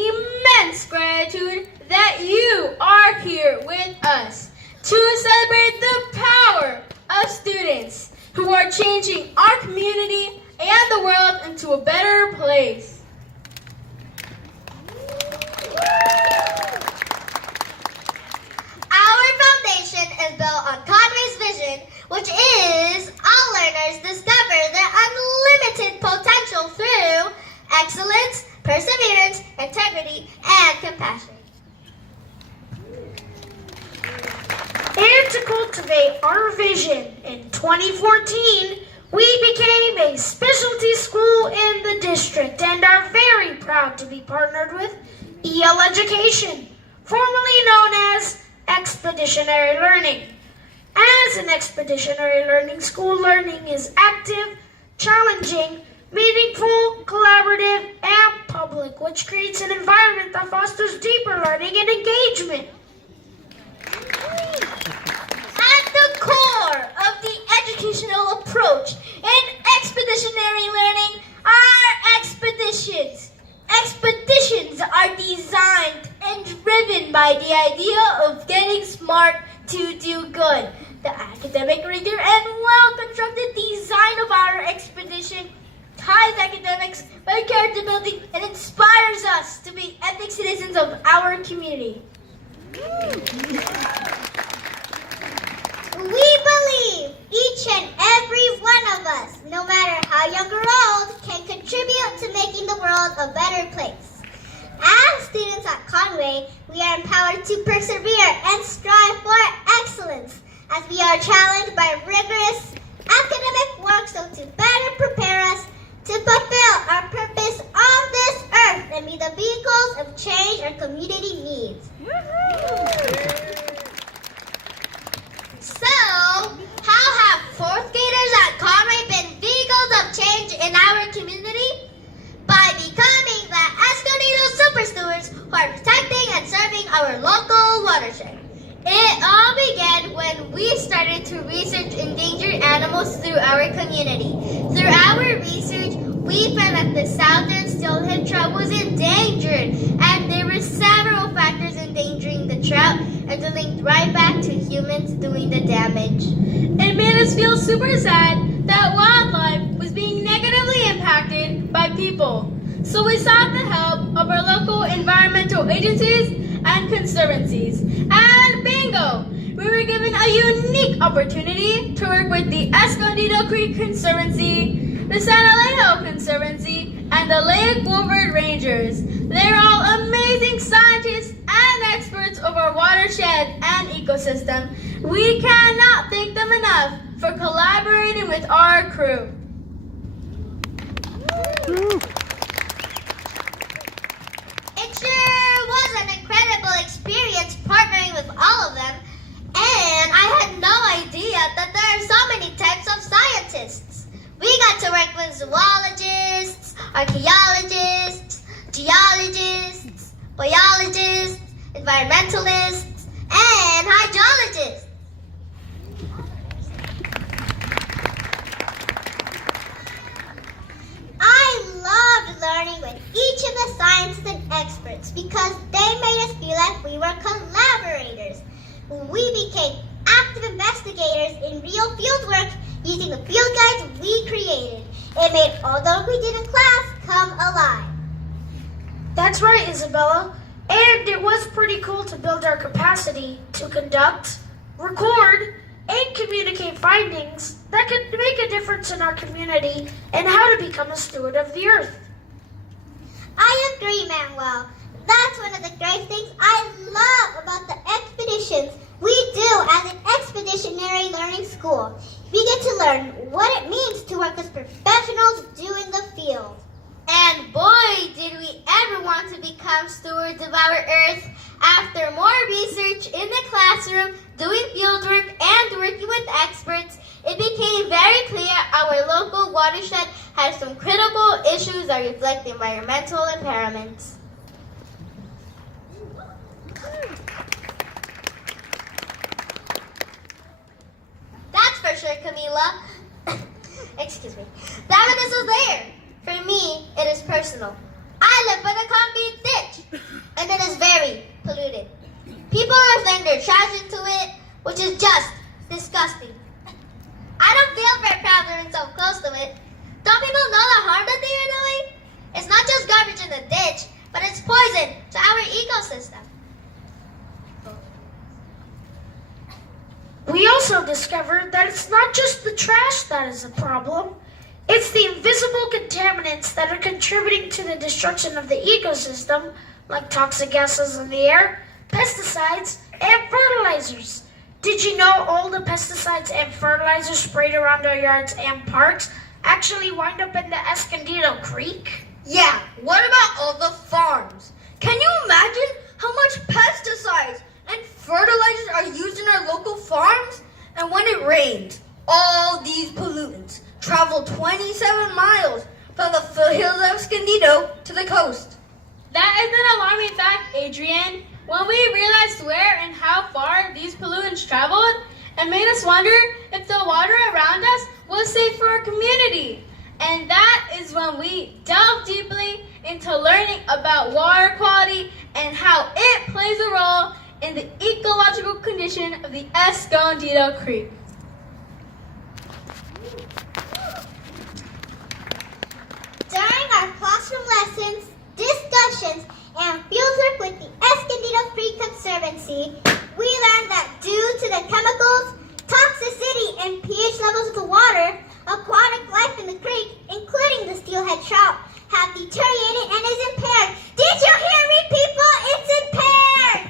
immense gratitude that you are here with us to celebrate the power of students who are changing our community and the world into a better place. Our foundation is built on Conway's vision, which is all learners discover their unlimited potential through excellence, perseverance, integrity, and compassion. And to cultivate our vision, in 2014, we became a specialty school in the district and are very proud to be partnered with EL Education, formerly known as Expeditionary Learning. As an expeditionary learning school, learning is active, challenging, meaningful, collaborative, and public, which creates an environment that fosters deeper learning and engagement. At the core of the educational approach in expeditionary learning are expeditions. Expeditions are designed and driven by the idea of getting smart to do good. The academic rigor and well-constructed design of our expedition ties academics by character building and inspires us to be epic citizens of our community. We believe each and every one of us, no matter how young or old, can contribute to making the world a better place. As students at Conway, we are empowered to persevere and strive for excellence as we are challenged by rigorous academic work so to better prepare us to fulfill our purpose on this earth and be the vehicles of change our community needs. So, how have fourth graders at Conway been vehicles of change in our community? By becoming the Escondido Super Stewards who are protecting and serving our local watershed. It all began when we started to research endangered animals through our community. Through our research, we found that the southern steelhead trout was endangered, and there were several factors endangering the trout, and they're linked right back to humans doing the damage. It made us feel super sad that wildlife was being negatively impacted by people. So we sought the help of our local environmental agencies and conservancies. And bingo! We were given a unique opportunity to work with the Escondido Creek Conservancy, the San Alejo Conservancy, and the Lake Wolford Rangers. They're all amazing scientists and experts of our watershed and ecosystem. We cannot thank them enough for collaborating with our crew. It sure was an incredible experience partnering with all of them, and I had no idea that there are so many types of scientists. We got to work with zoologists, archaeologists, geologists, biologists, environmentalists, and hydrologists. I loved learning with each of the scientists and experts because they made us feel like we were collaborators. We became active investigators in real field work using the field guides we created. It made all the work we did in class come alive. That's right, Isabella. And it was pretty cool to build our capacity to conduct, record, and communicate findings that could make a difference in our community and how to become a steward of the earth. I agree, Manuel. That's one of the great things I love about the expeditions we do as an expeditionary learning school. We get to learn what it means to work as professionals doing the field. And boy, did we ever want to become stewards of our earth. After more research in the classroom, doing fieldwork, and working with experts, it became very clear our local watershed has some critical issues that reflect environmental impairments. That's for sure, Camila. Excuse me. That one is there. For me, it is personal. I live by the concrete ditch. trash into it, which is just disgusting. I don't feel very proud living so close to it. Don't people know the harm that they are doing? It's not just garbage in the ditch, but it's poison to our ecosystem. We also discovered that it's not just the trash that is a problem. It's the invisible contaminants that are contributing to the destruction of the ecosystem, like toxic gases in the air, pesticides, and fertilizers. Did you know all the pesticides and fertilizers sprayed around our yards and parks actually wind up in the Escondido Creek? Yeah, what about all the farms? Can you imagine how much pesticides and fertilizers are used in our local farms? And when it rains, all these pollutants travel 27 miles from the foothills of Escondido to the coast. That is an alarming fact, Adrian. When we realized where and how far these pollutants traveled, it made us wonder if the water around us was safe for our community. And that is when we delved deeply into learning about water quality and how it plays a role in the ecological condition of the Escondido Creek. During our classroom lessons, discussions, and field work with the Escondido Creek Conservancy, we learned that due to the chemicals, toxicity, and pH levels of the water, aquatic life in the creek, including the steelhead trout, have deteriorated and is impaired. Did you hear me, people? It's impaired!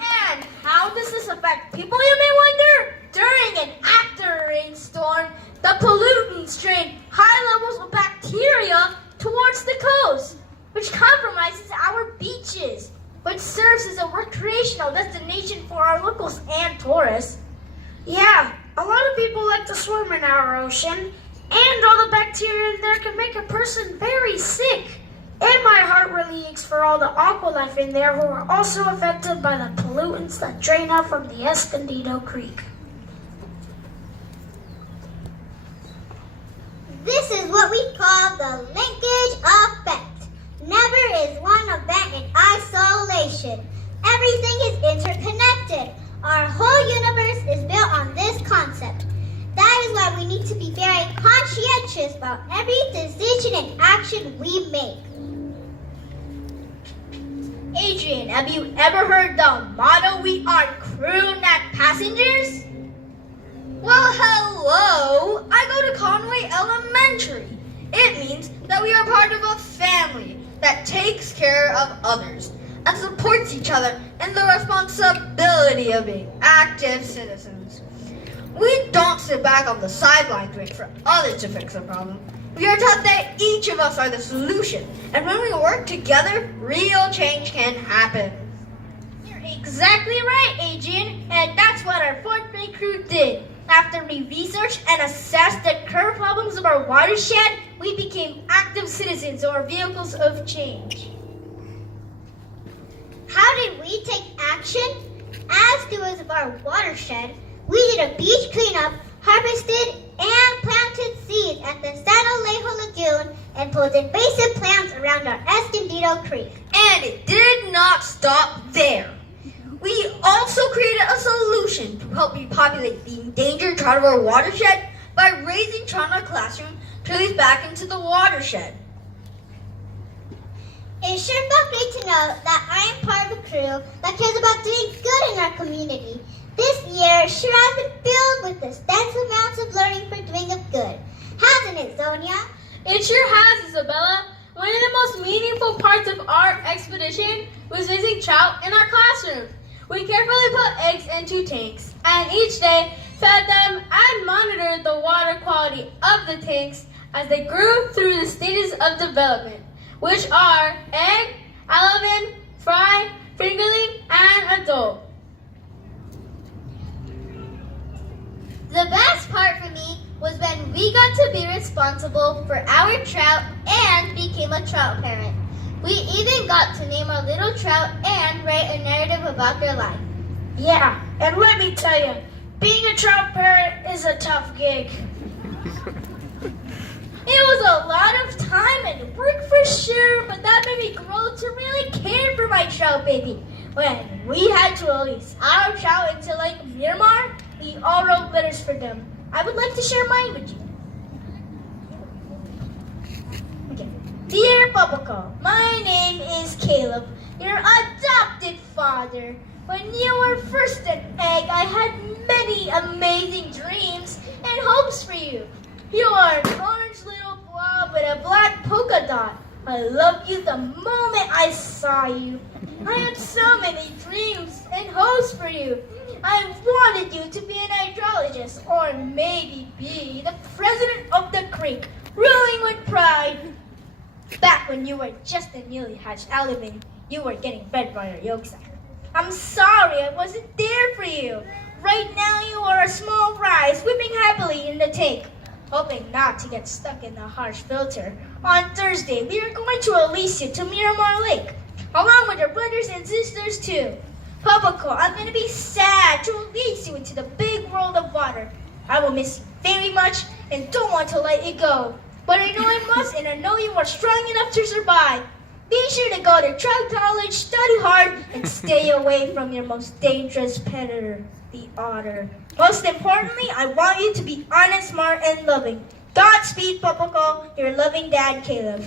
And how does this affect people, you may wonder? During and after a rainstorm, the pollutants drain high levels of bacteria towards the coast, which compromises our beaches, which serves as a recreational destination for our locals and tourists. Yeah, a lot of people like to swim in our ocean, and all the bacteria in there can make a person very sick. And my heart really aches for all the aqua life in there who are also affected by the pollutants that drain out from the Escondido Creek. This is what we call the linkage effect. Never is one event in isolation. Everything is interconnected. Our whole universe is built on this concept. That is why we need to be very conscientious about every decision and action we make. Adrian, have you ever heard the motto, "We are crew, not passengers"? Well, hello! I go to Conway Elementary. It means that we are part of a family that takes care of others and supports each other in the responsibility of being active citizens. We don't sit back on the sidelines waiting for others to fix the problem. We are taught that each of us are the solution, and when we work together, real change can happen. You're exactly right, Adrian, and that's what our 4th grade crew did. After we researched and assessed the current problems of our watershed, we became active citizens or vehicles of change. How did we take action? As stewards of our watershed, we did a beach cleanup, harvested and planted seeds at the San Alejo Lagoon, and pulled invasive plants around our Escondido Creek. And it did not stop there. We also created a solution to help repopulate the endangered trout of our watershed by raising trout in our classroom to release back into the watershed. It sure felt great to know that I am part of a crew that cares about doing good in our community. This year sure has been filled with extensive amounts of learning for doing of good. Hasn't it, Zonia? It sure has, Isabella. One of the most meaningful parts of our expedition was raising trout in our classroom. We carefully put eggs into tanks, and each day fed them and monitored the water quality of the tanks as they grew through the stages of development, which are egg, alevin, fry, fingerling, and adult. The best part for me was when we got to be responsible for our trout and became a trout parent. We even got to name our little trout and write a narrative about their life. Yeah, and let me tell you, being a trout parent is a tough gig. It was a lot of time and work for sure, but that made me grow to really care for my my trout baby. When we had to release our trout into Lake Miramar, we all wrote letters for them. I would like to share mine with you. Okay. Dear Popoco, my name is Caleb, your adopted father. When you were first an egg, I had many amazing dreams and hopes for you. You are an orange little blob with a black polka dot. I loved you the moment I saw you. I had so many dreams and hopes for you. I wanted you to be an hydrologist or maybe be the president of the creek, ruling with pride. Back when you were just a newly hatched alevin, you were getting fed by your yolk sack. I'm sorry I wasn't there for you. Right now you are a small rise swimming happily in the tank, hoping not to get stuck in the harsh filter. On Thursday, we are going to release you to Miramar Lake, along with your brothers and sisters too. Popoco, I'm going to be sad to release you into the big world of water. I will miss you very much and don't want to let you go. But I know I must, and I know you are strong enough to survive. Be sure to go to Trout College, study hard, and stay away from your most dangerous predator, the otter. Most importantly, I want you to be honest, smart, and loving. Godspeed, Popoco, your loving dad, Caleb.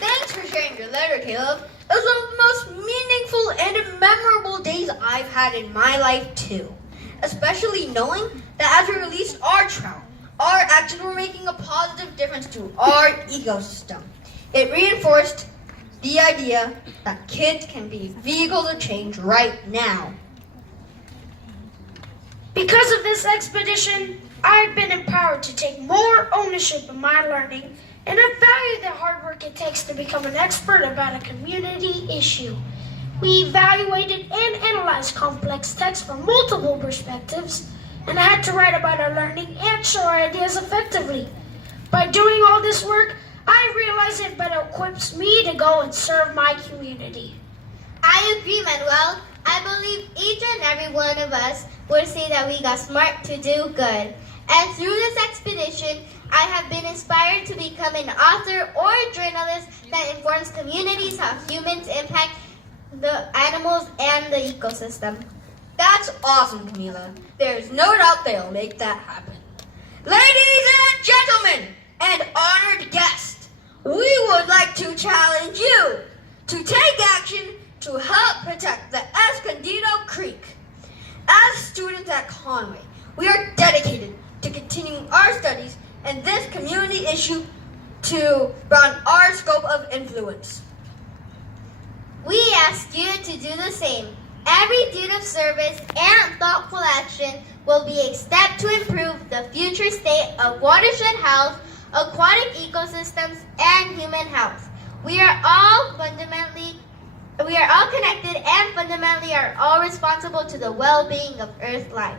Thanks for sharing your letter, Caleb. It was one of the most meaningful and memorable days I've had in my life, too. Especially knowing that as we released our trout, our actions were making a positive difference to our ecosystem. It reinforced the idea that kids can be vehicles of change right now. Because of this expedition, I've been empowered to take more ownership of my learning, and I value the hard work it takes to become an expert about a community issue. We evaluated and analyzed complex texts from multiple perspectives, and I had to write about our learning and show our ideas effectively. By doing all this work, I realized it better equips me to go and serve my community. I agree, Manuel. I believe each and every one of us would say that we got smart to do good. And through this expedition, I have been inspired to become an author or a journalist that informs communities how humans impact the animals and the ecosystem. That's awesome, Camila. There's no doubt they'll make that happen. Ladies and gentlemen, and honored guests, we would like to challenge you to take action to help protect the Escondido Creek. As students at Conway, we are dedicated to continuing our studies and this community issue to broaden our scope of influence. We ask you to do the same. Every deed of service and thoughtful action will be a step to improve the future state of watershed health, aquatic ecosystems, and human health. We are all connected and fundamentally are all responsible to the well-being of Earth life.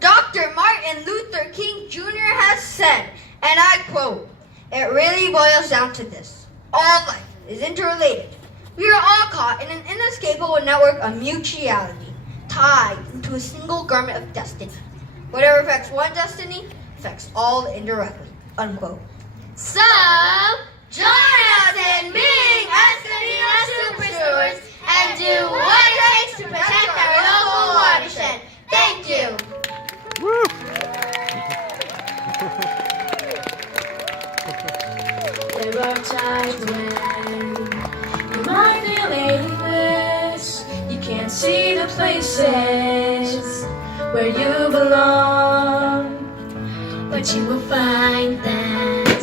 Dr. Martin Luther King Jr. has said, and I quote, "It really boils down to this. All life is interrelated. We are all caught in an inescapable network of mutuality, tied into a single garment of destiny. Whatever affects one destiny affects all indirectly." Unquote. So, join us in being Escondido Superstores and do what it takes to protect our local watershed. Thank you. There are times when you might feel aimless. You can't see the places where you belong, but you will find that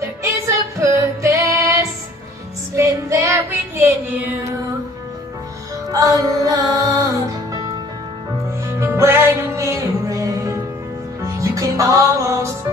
there is a purpose. It's been there within you all along. And when you feel it, you can almost